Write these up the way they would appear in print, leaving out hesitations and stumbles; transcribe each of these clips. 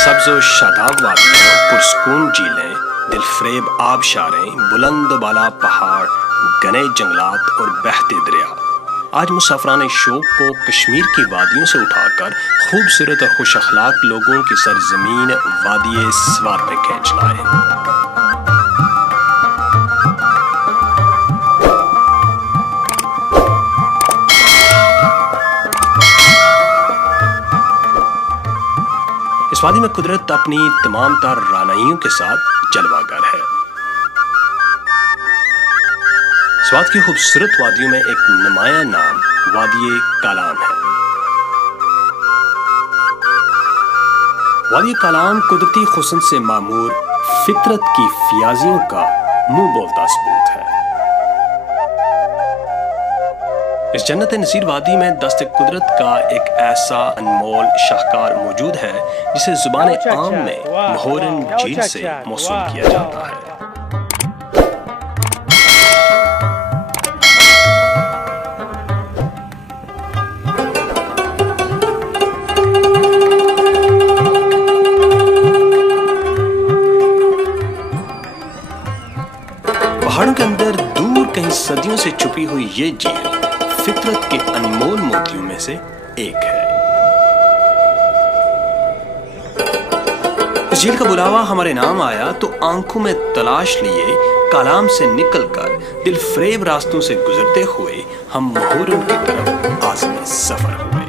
सब्ज़ व शादाब वादियाँ, पुरस्कून झीलें, दिलफरेब आबशारें, बुलंद बाला पहाड़, घने जंगलात और बहते दरिया आज मुसाफरान शौक को कश्मीर की वादियों से उठाकर खूबसूरत और खुश अखलाक लोगों की सरजमीन वादिये स्वार पे खींच लाए। इस वादी में कुदरत अपनी तमाम तार रानाइयों के साथ जलवागर है। इस वाद की खूबसूरत वादियों में एक नुमाया नाम वादिये कालाम है। वादिये कालाम कुदरती हुस्न से मामूर फितरत की फियाजियों का मुंह बोलता सबूत है। इस जन्नत नसीर वादी में दस्त कुदरत का एक ऐसा अनमोल शाहकार मौजूद है जिसे जुबान आम में मोहरन झील से मौसूल किया जाता है। पहाड़ों के अंदर दूर कहीं सदियों से छुपी हुई ये झील फितरत के अनमोल मोतियों में से एक है। इस झील का बुलावा हमारे नाम आया तो आंखों में तलाश लिए कालाम से निकलकर दिलफरेब रास्तों से गुजरते हुए हम मोहरन की तरफ आज़म सफर हुए।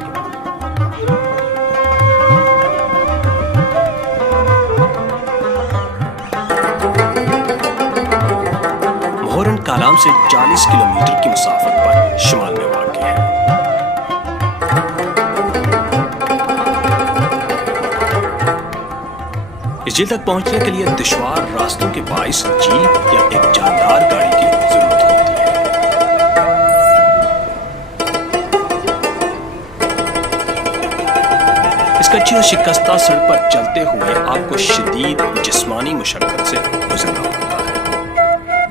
मोहरन कालाम से 40 किलोमीटर की मुसाफत पर शिमाल में वाक़ है। इस झील तक पहुंचने के लिए दुश्वार रास्तों के बाइस जीप या एक जानदार गाड़ी की जरूरत होती है। इस कच्ची और शिकस्ता सड़क पर चलते हुए आपको शदीद जिस्मानी मुशक्कत से गुजरना होता है,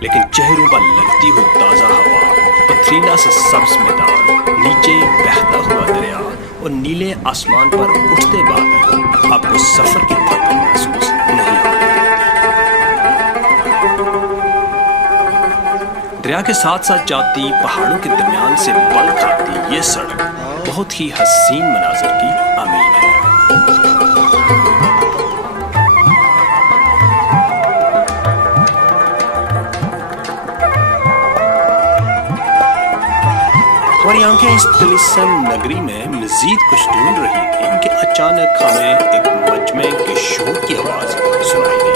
लेकिन चेहरों पर लगती हुई ताज़ा हवा, पथरीला से सब्ज मैदान, नीचे बहता हुआ दरिया और नीले आसमान पर उठते बादल आपको सफर की थकान महसूस नहीं होने देते। दरिया के साथ साथ जाती पहाड़ों के दरमियान से पल खाती ये सड़क बहुत ही हसीन मनाजिर की अमीन है। हमारी आंखें इस तिलिस्म नगरी में मजीद कुछ ढूंढ रही थी कि अचानक हमें एक मजमे के शोर की आवाज सुनाई दी।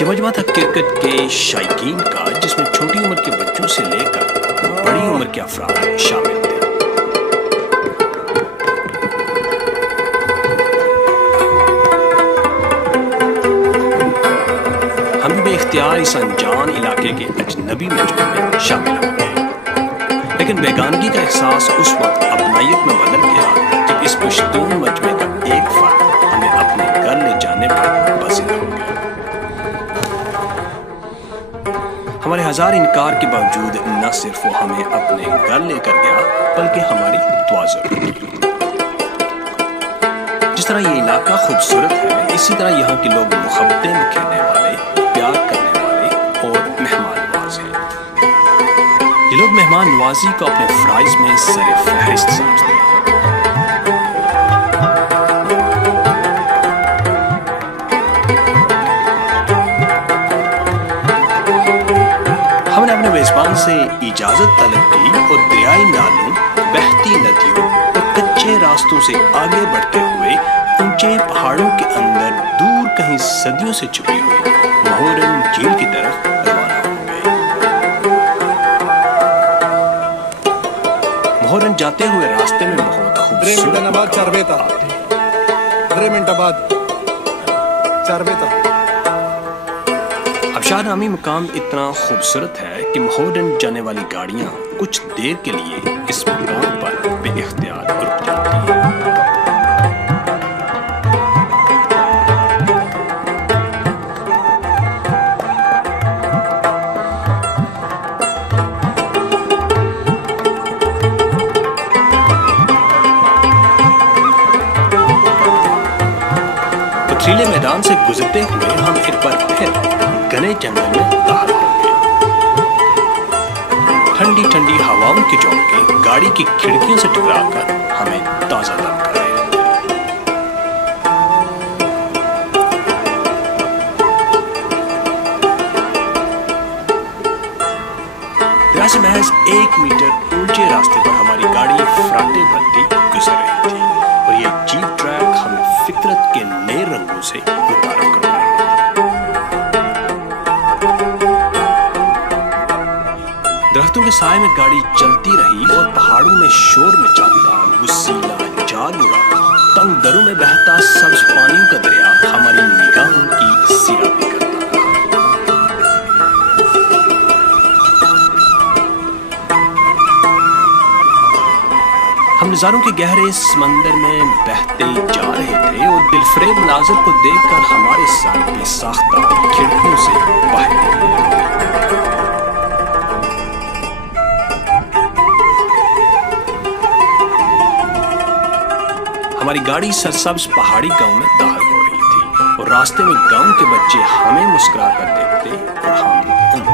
ये मजमा था क्रिकेट के शायकीन का, जिसमें छोटी उम्र के बच्चों से लेकर बड़ी उम्र के अफराद शामिल थे। हम भी बेख्तियार इस अनजान इलाके के अजनबी मजमे में शामिल हो गए, लेकिन बेगानगी का एहसास उस वक्त अपनायत में बदल गया जब इस पुश्तून मजमे का एक फर्द हमें अपने घर ले जाने पर बसिदा हो गया। हमारे हजार इनकार के बावजूद न सिर्फ वो हमें अपने घर लेकर गया बल्कि हमारी दुआ जरूर की। जिस तरह ये इलाका खूबसूरत है, इसी तरह यहाँ के लोग मुहब्बतें बिखेरने वाले, प्यार करने वाले और मेहमान नवाज हैं। ये लोग मेहमान नवाजी को अपने फ्राइज में सरे फहरिस्त समझते हैं। हमने अपने मेजबान से इजाजत तलब की और दरियाई नालों, बहती नदियों और कच्चे रास्तों से आगे बढ़ते हुए ऊंचे पहाड़ों के अंदर दूर कहीं सदियों से छुपी हुई मोहरन झील की तरफ रवाना हो गए। मोहरन जाते हुए रास्ते में बहुत खूबसूरत आबशार नामी मुकाम इतना खूबसूरत है कि मोहरन जाने वाली गाड़ियां कुछ देर के लिए इस मुकाम पर बेइख्तियार रुक जाती हैं। जंगली मैदान से गुजरते हुए हम एक बार फिर घने जंगल में दाखिल हो गए। ठंडी ठंडी हवाओं के झोंके गाड़ी की खिड़कियों से टकराकर हमें ताजा दम कर रहे थे। दरिया से महज 1 मीटर ऊंचे रास्ते पर हमारी गाड़ी फराटे बनती गुजर रही थी और ये जीप ट्रैक हमें फितरत के नए रंगों से मुतारफ करवा रहा था। दरख्तों के साए में गाड़ी चलती रही और पहाड़ों में शोर मचाता गुस्सीला जाग उड़ाता तंग दरों में बहता सब्ज पानियों का दरिया हमारी निगाहों की सिराबी करता रहा। हम नजारों के गहरे समंदर में बहते जा रहे थे और दिलफरेब मनाज़र को देखकर हमारे सर बेसाख्ता खिड़कियों से बाहर निकले। हमारी गाड़ी सरसब्ज पहाड़ी गांव में दाखिल हो रही थी और रास्ते में गांव के बच्चे हमें मुस्कुराकर देखते और हम उनको।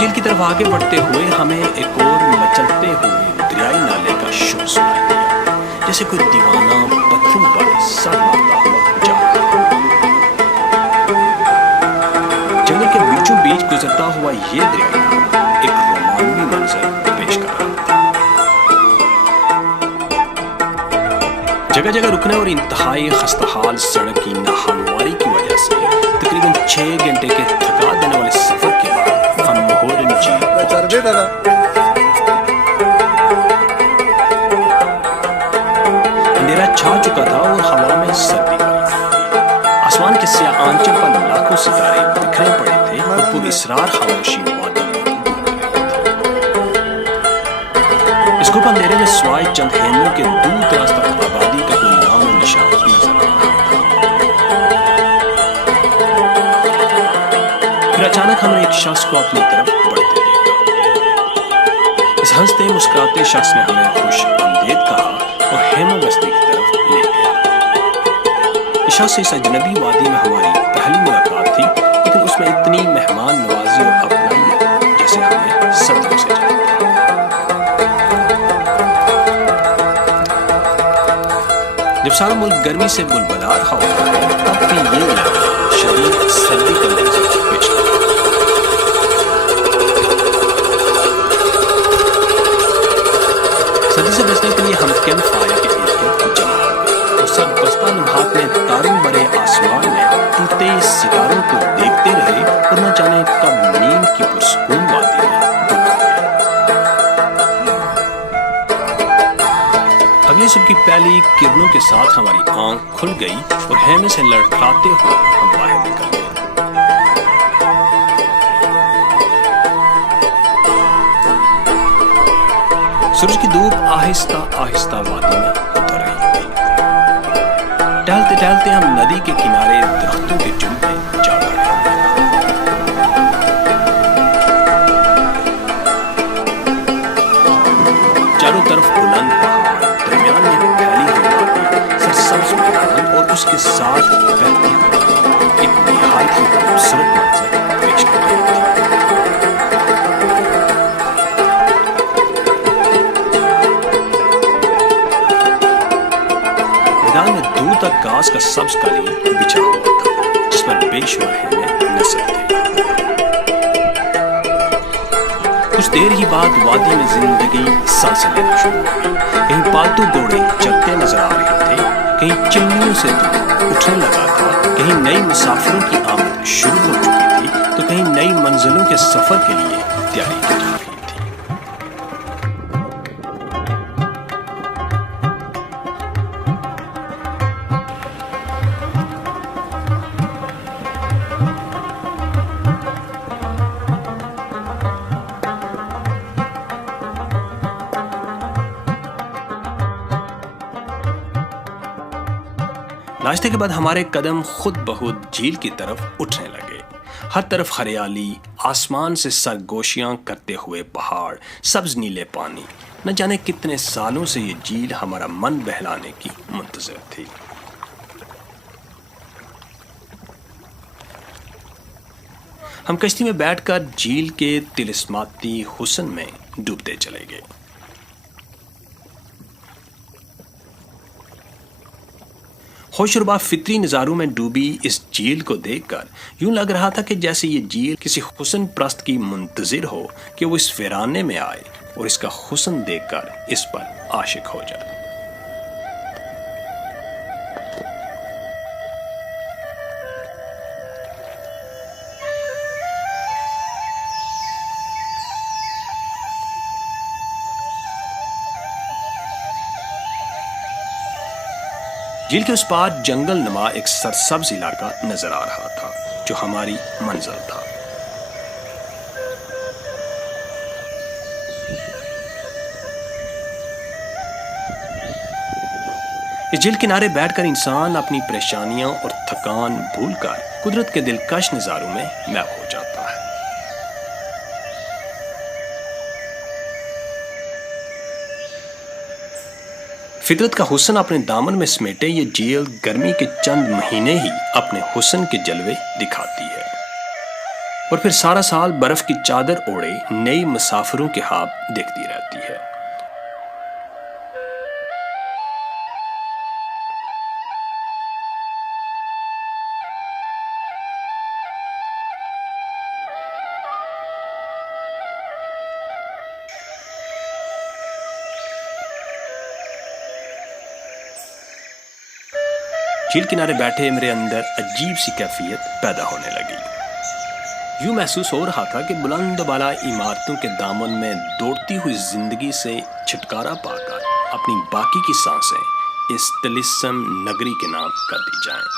झील की तरफ आगे बढ़ते हुए हमें एक और मचलते हुए दरियाई नाले का शोर सुनाई दिया, जैसे कोई दीवाना पत्थरों पर सर मारता हुआ जा रहा है। जंगल के बीचों बीच गुजरता हुआ ये दरियाई नाला एक रोमांचक मंजर पेश कर रहा था। जगह जगह रुकने और इंतहाई खस्ताहाल सड़क की नाहमवारी की वजह से तकरीबन 6 घंटे के थका देने वाले सफर के बाद हम मोहरन झील अंधेरा छा चुका था और हवा में सर्दी पड़ी थी। आसमान के स्याह आंचल पर लाखों सितारे बिखरे पड़े थे और पुरइसरार खामोशी वादी में डूब रही थी। इस गुप अंधेरे में स्वाय चंद हेमों के दूर दराज तक आबादी का कोई नाम और निशान नजर आ रहा था। फिर अचानक हमने एक शख्स को अपनी तरफ बढ़ते देखा। इस हंसते मुस्कुराते शख्स ने हमें खुश आमदीद कहा और हेमा बस्ती की तरफ ले गया। इस शख्स से इस अजनबी वादी में हमारी पहली मुलाकात थी, लेकिन उसमें इतनी मेहमान नवाजी और अपनाई जैसे हमें सदियों से जानता। जब सारा मुल्क गर्मी से बुलबुला रहा होता है, तब भी ये इलाका शदीद सर्दी का मंजर पेश करता है। सर्दी से बचने के लिए हम कैंप फायर के इर्द-गिर्द जमा हो गए और सरबस्ता लम्हात में तारों भरे आसमान में टूटते सितारों को देखते रहे और न जाने कब नींद की पुरसकून वादी में डूब गए। अगली सुबह की पहली किरणों के साथ हमारी आंख खुल गई और हेमे से लड़खड़ाते हुए हम बाहर निकल गए। सूरज की धूप आहिस्ता आहिस्ता वादी में उतर रही थी। टहलते टहलते हम नदी के किनारे दरख्तों के झुंड में जा खड़े। चारों तरफ बुलंद पहाड़, दरमियान में फैली हुई वादी, सरसब्ज मैदान और उसके साथ बहती हुई एक निहायत ही खूबसूरत मंजर पेश कर रही थी। मैदान में दूर तक घास का सब्ज कालीन बिछा हुआ था, जिस पर बेशुमार हेमे नस्ल थे। कुछ देर ही बाद वादी में जिंदगी सांस लेना शुरू हो गई। कहीं पालतू घोड़े चलते नजर आ रहे थे, कहीं चिमनियों से दूध उठने लगा था, कहीं नई मुसाफिरों की आमद शुरू हो चुकी थी, तो कहीं नई मंजिलों के सफर के लिए तैयारी कर रही थी। नाश्ते के बाद हमारे कदम खुद बहुत झील की तरफ उठने लगे। हर तरफ हरियाली, आसमान से सरगोशियां करते हुए पहाड़, सब्ज नीले पानी। न जाने कितने सालों से ये झील हमारा मन बहलाने की मुंतज़िर थी। हम कश्ती में बैठकर झील के तिलिस्माती हुस्न में डूबते चले गए। होशरुबा फितरी नज़ारों में डूबी इस झील को देखकर यूं लग रहा था कि जैसे ये झील किसी हुस्न प्रस्त की मुंतजिर हो कि वो इस वीराने में आए और इसका हुस्न देखकर इस पर आशिक हो जाए। झील के उस पार जंगल नुमा एक सरसब्ज इलाका नजर आ रहा था जो हमारी मंजिल था। इस झील किनारे बैठकर इंसान अपनी परेशानियां और थकान भूलकर कुदरत के दिलकश नजारों में महव हो जाता है। फितरत का हुस्न अपने दामन में समेटे ये झील गर्मी के चंद महीने ही अपने हुस्न के जलवे दिखाती है और फिर सारा साल बर्फ की चादर ओढ़े नई मुसाफिरों के ख्वाब देखती रहती है। झील किनारे बैठे मेरे अंदर अजीब सी कैफियत पैदा होने लगी। यूं महसूस हो रहा था कि बुलंद बाला इमारतों के दामन में दौड़ती हुई जिंदगी से छुटकारा पाकर अपनी बाकी की सांसें इस तिलिस्म नगरी के नाम कर दी जाएं।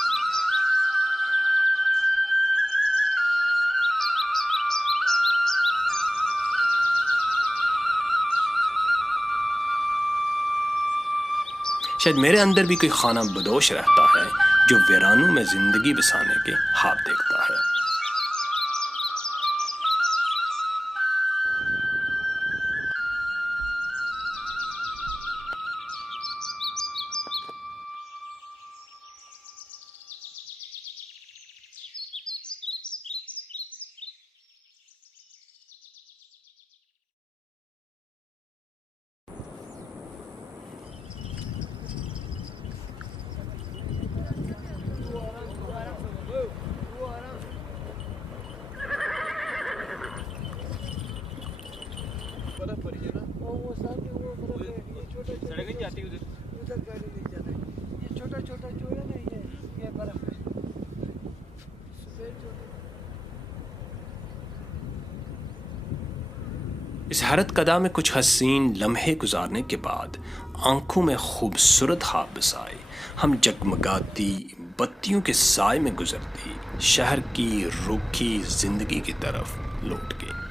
शायद मेरे अंदर भी कोई खाना बदोश रहता है जो वीरानों में जिंदगी बसाने के ख्वाब देखता है। सड़क नहीं जाती उधर गाड़ी नहीं जाना है। ये छोटा छोटा जो है ना ये बर्फ है। इस हैरत कदा में कुछ हसीन लम्हे गुजारने के बाद आंखों में खूबसूरत ख्वाब बसाए हम जगमगाती बत्तियों के साए में गुजरती शहर की रूखी जिंदगी की तरफ लौट गए।